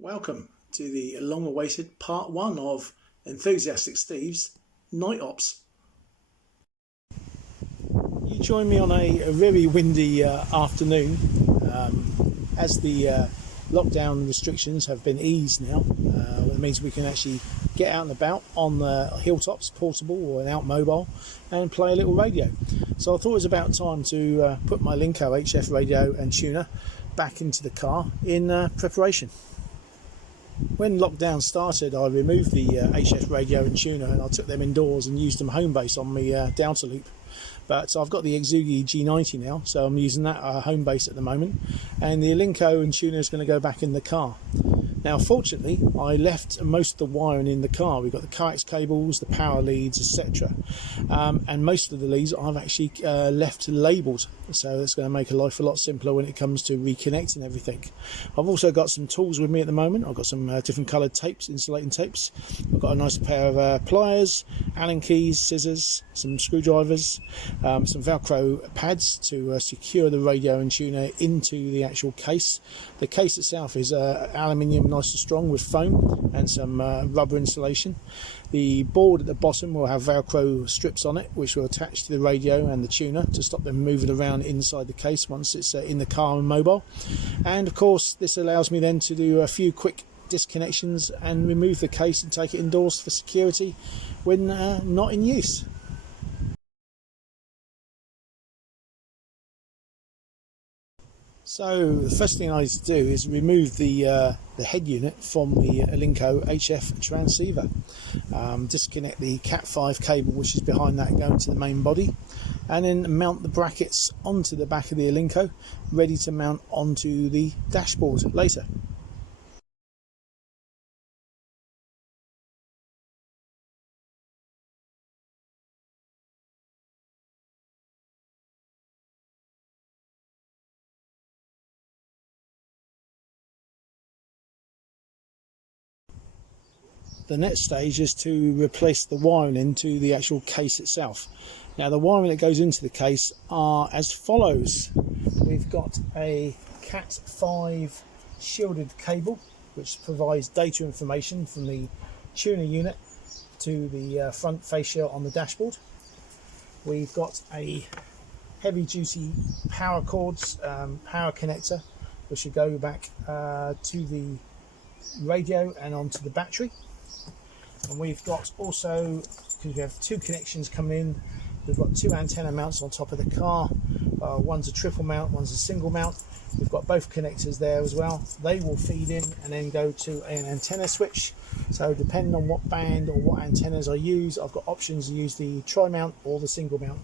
Welcome to the long-awaited part one of Enthusiastic Steve's Night Ops. You join me on a very windy afternoon as the lockdown restrictions have been eased now. It means we can actually get out and about on the hilltops, portable or an out mobile, and play a little radio. So I thought it was about time to put my Linco HF radio and tuner back into the car in preparation. When lockdown started, I removed the HF radio and tuner and I took them indoors and used them home base on my Delta Loop. But I've got the Exugi G90 now, so I'm using that home base at the moment, and the Linco and tuner is going to go back in the car. Now fortunately I left most of the wiring in the car. We've got the coax cables, the power leads, etc. And most of the leads I've actually left labelled, so that's going to make life a lot simpler when it comes to reconnecting everything. I've also got some tools with me at the moment. I've got some different coloured tapes, insulating tapes. I've got a nice pair of pliers, Allen keys, scissors, some screwdrivers, some Velcro pads to secure the radio and tuner into the actual case. The case itself is aluminium, nice and strong, with foam and some rubber insulation. The board at the bottom will have Velcro strips on it, which will attach to the radio and the tuner to stop them moving around inside the case once it's in the car and mobile. And of course this allows me then to do a few quick disconnections and remove the case and take it indoors for security when not in use. So the first thing I need to do is remove the head unit from the Linco HF transceiver. Disconnect the Cat5 cable which is behind that going to the main body, and then mount the brackets onto the back of the Linco, ready to mount onto the dashboard later. The next stage is to replace the wiring into the actual case itself. Now the wiring that goes into the case are as follows. We've got a Cat5 shielded cable which provides data information from the tuner unit to the front fascia on the dashboard. We've got a heavy duty power cords, power connector, which should go back to the radio and onto the battery. And we've got also, because we have two connections coming in, we've got two antenna mounts on top of the car. One's a triple mount, one's a single mount. We've got both connectors there as well. They will feed in and then go to an antenna switch. So depending on what band or what antennas I use, I've got options to use the tri-mount or the single mount.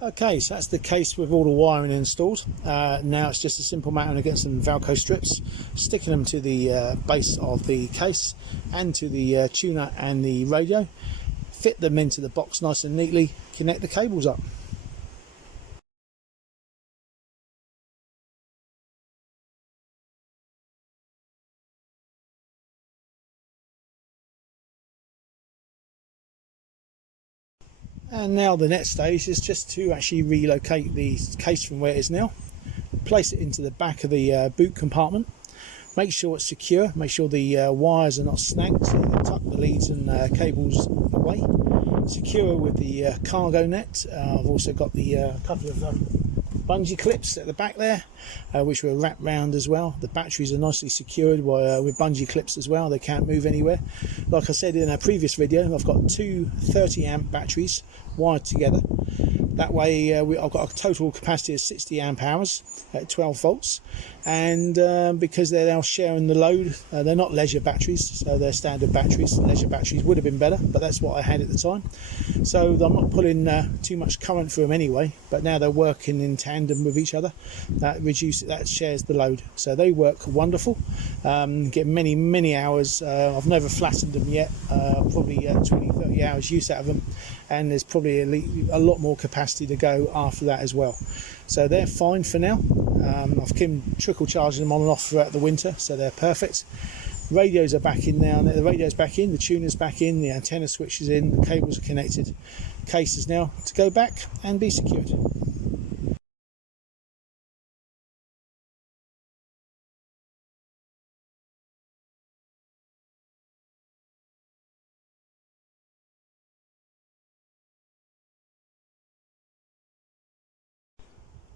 Okay, so that's the case with all the wiring installed. Now it's just a simple matter of getting some Velcro strips, sticking them to the base of the case and to the tuner and the radio, fit them into the box nice and neatly, connect the cables up. And now the next stage is just to actually relocate the case from where it is now, place it into the back of the boot compartment, make sure it's secure, make sure the wires are not snagged, so tuck the leads and cables away, secure with the cargo net. I've also got the couple of bungee clips at the back there, which were wrapped round as well. The batteries are nicely secured with bungee clips as well. They can't move anywhere. Like I said in a previous video, I've got two 30 amp batteries wired together. That way I've got a total capacity of 60 amp hours at 12 volts, and because they're now sharing the load, they're not leisure batteries, so they're standard batteries. Leisure batteries would have been better, but that's what I had at the time, so I'm not pulling too much current through them anyway. But now they're working in tandem with each other, that shares the load, so they work wonderful. Get many hours. I've never flattened them yet, probably 20-30 hours use out of them, and there's probably a lot more capacity to go after that as well. So they're fine for now. I've been trickle charging them on and off throughout the winter, so they're perfect. Radios are back in now. The radio's back in, the tuner's back in, the antenna switch is in, the cables are connected. Case is now to go back and be secured.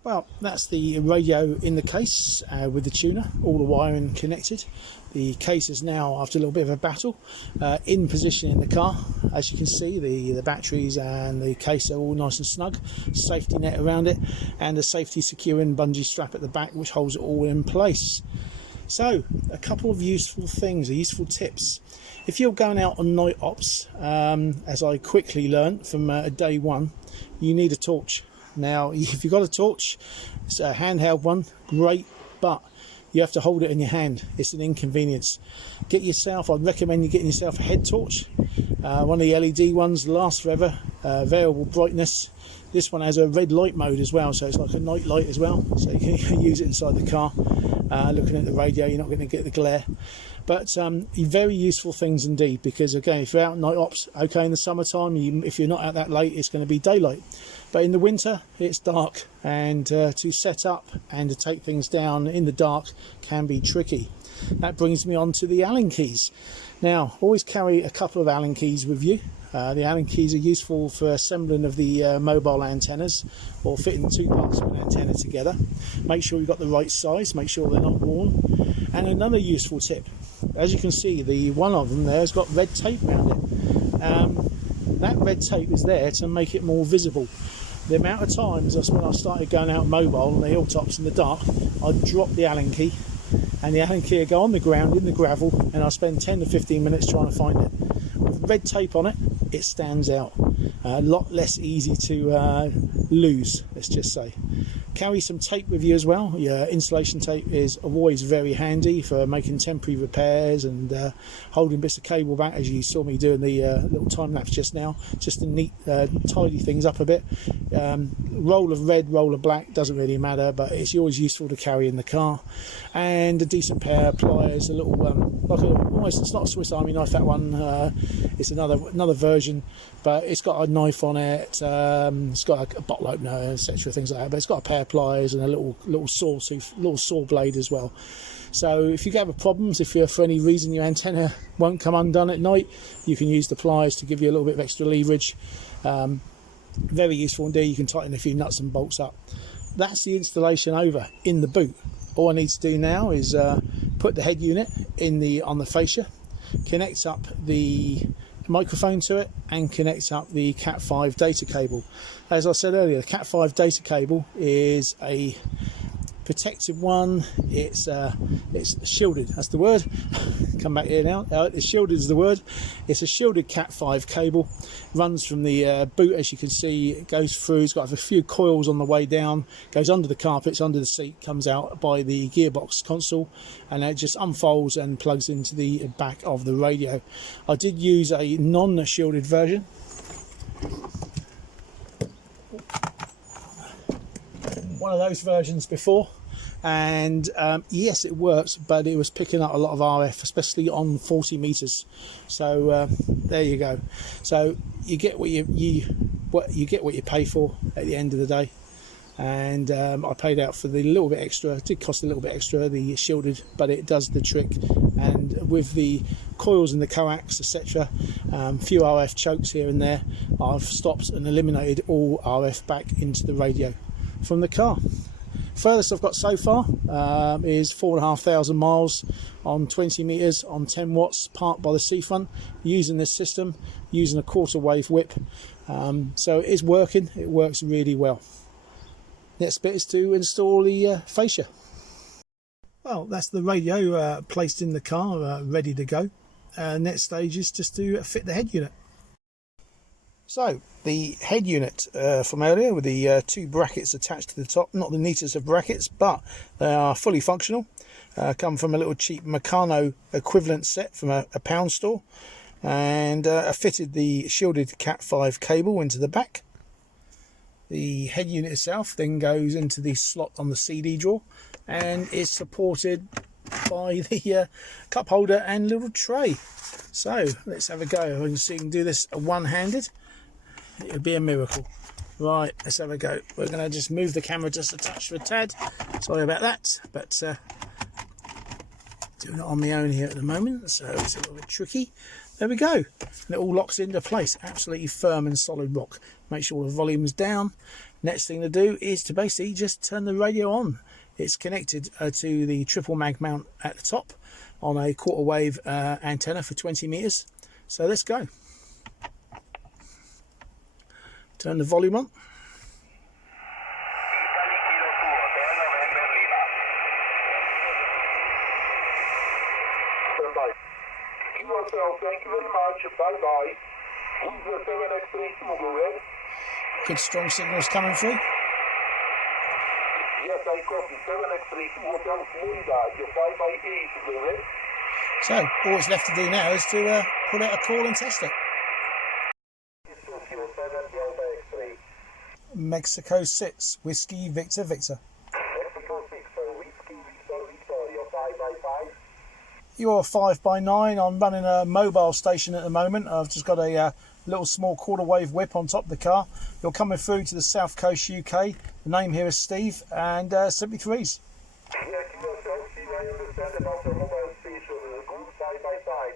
Well, that's the radio in the case with the tuner, all the wiring connected. The case is now, after a little bit of a battle, in position in the car. As you can see, the batteries and the case are all nice and snug. Safety net around it, and a safety securing bungee strap at the back which holds it all in place. So, a couple of useful things, useful tips. If you're going out on night ops, as I quickly learned from day one, you need a torch. Now, if you've got a torch, it's a handheld one, great, but you have to hold it in your hand. It's an inconvenience. I'd recommend you getting yourself a head torch. One of the LED ones lasts forever, variable brightness. This one has a red light mode as well, so it's like a night light as well. So you can use it inside the car. Looking at the radio, you're not going to get the glare. But very useful things indeed, because again, if you're out night ops, okay, in the summertime, if you're not out that late, it's going to be daylight. But in the winter, it's dark, and to set up and to take things down in the dark can be tricky. That brings me on to the Allen keys. Now, always carry a couple of Allen keys with you. The Allen keys are useful for assembling of the mobile antennas, or fitting two parts of an antenna together. Make sure you've got the right size, make sure they're not worn. And another useful tip, as you can see, the one of them there has got red tape around it. That red tape is there to make it more visible. The amount of times when I started going out mobile on the hilltops in the dark, I'd drop the Allen key, and the Allen key would go on the ground in the gravel, and I'll spend 10 to 15 minutes trying to find it. With red tape on it, it stands out. A lot less easy to lose, let's just say. Carry some tape with you as well. Your insulation tape is always very handy for making temporary repairs and holding bits of cable back, as you saw me doing the little time lapse just now, just to neat tidy things up a bit. Roll of red, roll of black, doesn't really matter, but it's always useful to carry in the car. And a decent pair of pliers, a little almost, it's not a Swiss Army knife, that one. It's another version, but it's got a knife on it. It's got a bottle opener, etc., things like that. But it's got a pair of pliers and a little saw blade as well. So if you have problems, if for any reason your antenna won't come undone at night, you can use the pliers to give you a little bit of extra leverage. Very useful indeed. You can tighten a few nuts and bolts up. That's the installation over in the boot. All I need to do now is put the head unit on the fascia, connect up the microphone to it, and connect up the Cat5 data cable. As I said earlier, the Cat5 data cable is a protected one. It's shielded, that's the word. Come back here now. It's shielded is the word. It's a shielded Cat5 cable. Runs from the boot, as you can see. It goes through. It's got a few coils on the way down. Goes under the carpets, under the seat. Comes out by the gearbox console, and it just unfolds and plugs into the back of the radio. I did use a non-shielded version. One of those versions before, and yes, it works, but it was picking up a lot of RF, especially on 40 meters. So there you go. So you get what you get what you pay for at the end of the day. And I paid out for the little bit extra. It did cost a little bit extra, the shielded, but it does the trick. And with the coils and the coax, etc., few RF chokes here and there, I've stopped and eliminated all RF back into the radio from the car. Furthest I've got so far is 4,500 miles on 20 meters on 10 watts, parked by the seafront, using this system, using a quarter wave whip. So it is working. It works really well. Next bit is to install the fascia. Well, that's the radio placed in the car, ready to go. Next stage is just to fit the head unit. So the head unit from earlier, with the two brackets attached to the top, not the neatest of brackets, but they are fully functional. Come from a little cheap Meccano equivalent set from a pound store, and I fitted the shielded Cat5 cable into the back. The head unit itself then goes into the slot on the CD drawer, and is supported by the cup holder and little tray. So let's have a go. I can see you can do this one-handed. It would be a miracle. Right, let's have a go. We're going to just move the camera just a touch for a tad. Sorry about that, but doing it on my own here at the moment, so it's a little bit tricky. There we go. And it all locks into place. Absolutely firm and solid rock. Make sure the volume's down. Next thing to do is to basically just turn the radio on. It's connected to the triple mag mount at the top on a quarter wave antenna for 20 meters. So let's go. Turn the volume on. Thank you very much. Bye bye. Who's the 7X3 go ahead? Good strong signals coming through. Yes, I copy. 7X3 Hotel Florida. Your 5x8 go ahead. So all it's left to do now is to put out a call and test it. Mexico 6 Whiskey Victor Victor. Mexico 6 Whiskey Victor Victor. Your 5x5. You're 5x9. I'm running a mobile station at the moment. I've just got a little small quarter wave whip on top of the car. You're coming through to the South Coast UK. The name here is Steve, and 73s. Yes, Steve, I understand about the mobile station. Good 5x5.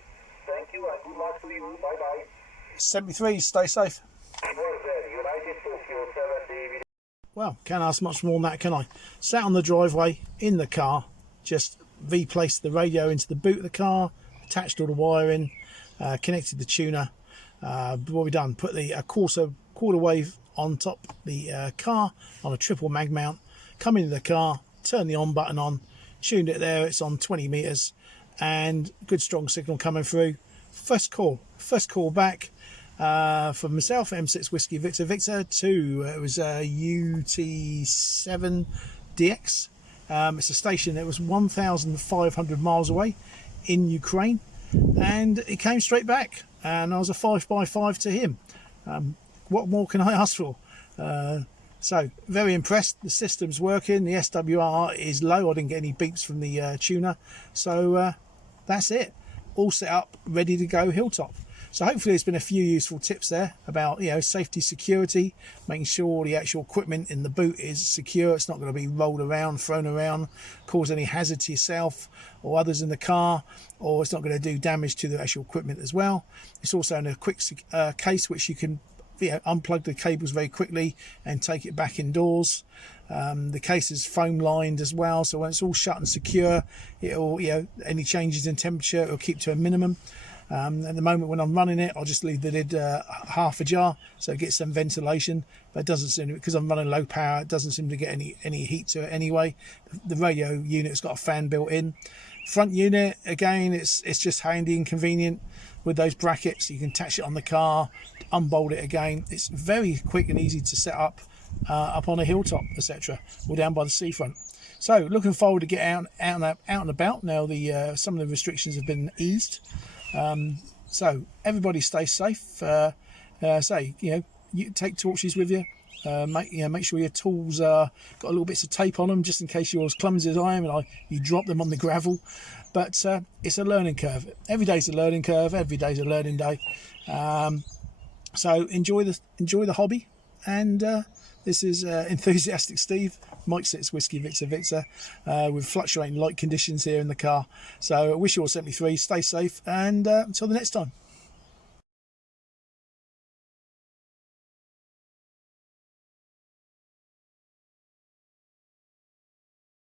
Thank you and good luck to you. Bye bye. 73s, stay safe. United Tokyo 7 David. Well, can't ask much more than that, can I? Sat on the driveway in the car, just replaced the radio into the boot of the car, attached all the wiring, connected the tuner. What we've done, put the quarter wave on top of the car on a triple mag mount, come into the car, turn the on button on, tuned it there, it's on 20 meters, and good strong signal coming through. First call back from myself, M6 Whiskey Victor Victor, to it was UT7DX. It's a station that was 1,500 miles away in Ukraine, and it came straight back, and I was a 5x5 to him. What more can I ask for? So very impressed. The system's working. The SWR is low. I didn't get any beeps from the tuner, so that's it. All set up, ready to go hilltop. So hopefully there's been a few useful tips there about, safety, security, making sure the actual equipment in the boot is secure. It's not going to be rolled around, thrown around, cause any hazard to yourself or others in the car, or it's not going to do damage to the actual equipment as well. It's also in a quick case which you can unplug the cables very quickly and take it back indoors. The case is foam lined as well, so when it's all shut and secure, it'll any changes in temperature it'll keep to a minimum. At the moment when I'm running it, I'll just leave the lid half ajar so it gets some ventilation, but it doesn't seem, because I'm running low power, it doesn't seem to get any heat to it anyway. The radio unit's got a fan built in. Front unit, again, it's just handy and convenient with those brackets. You can attach it on the car, unbolt it again. It's very quick and easy to set up on a hilltop, etc., or down by the seafront. So looking forward to get out and about now. Some of the restrictions have been eased. So everybody stay safe. You take torches with you. Make sure your tools got a little bits of tape on them, just in case you're as clumsy as I am and you drop them on the gravel. But it's a learning curve. Every day's a learning curve. Every day's a learning day. So enjoy the hobby. And this is Enthusiastic Steve, Mike 6 Whiskey Victor Victor, with fluctuating light conditions here in the car. So I wish you all 73, stay safe, and until the next time.